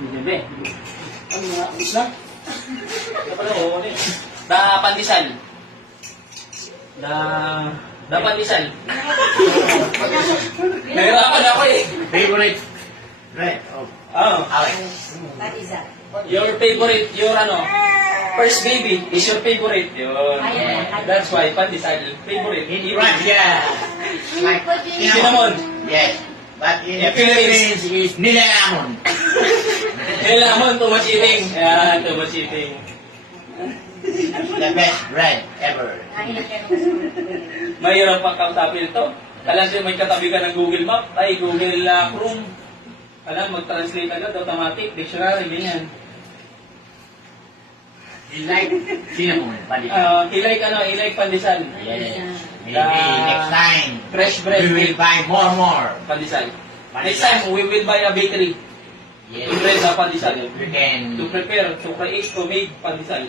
Hindi. Ano nga? Isla? Pala, oo. Da pandesal. Da pandesal. Nahirapan ako eh. Favorite bread of Oh. Alex. What is that? Your favorite, your first baby is your favorite. Yun. That's why pandesal. Favorite. In Russia, like Cinnamon. Yes, but in the Philippines. Philippines is nilalamon. Kailangan too much eating. Yan, too much eating. The best bread ever. Mahirap pang kausapin ito. Alam siya may katabi ka ng Google Map, ay Google Chrome. Alam, mag-translate agad, automatic, dictionary, ganyan. You like cinnamon, buddy? I-like pandesal. Yes. Maybe next time Fresh bread we will with buy more. pandesal. Next time, we will buy a bakery. Yes. To bread sa pandesal. We can. To prepare, to create, to make pandesal.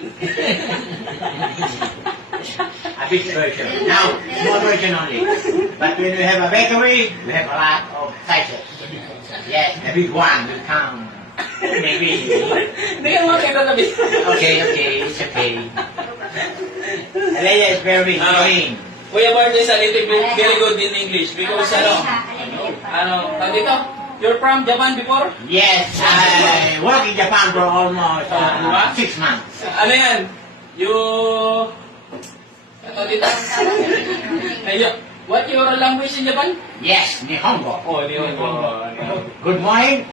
A big version. Now, small version only. But when we have a bakery, we have a lot of sizes. Yes, the big one will come. Maybe. Hindi ka makita na Okay, it's okay. Alea is very green. Kuya Bart is a little bit very good in English because tawag dito? You're from Japan before? Yes, I work in Japan for almost 6 months. Ano yan? Tawag dito? What your language in Japan? Yes, Nihongo. Oh, Nihongo. Good morning.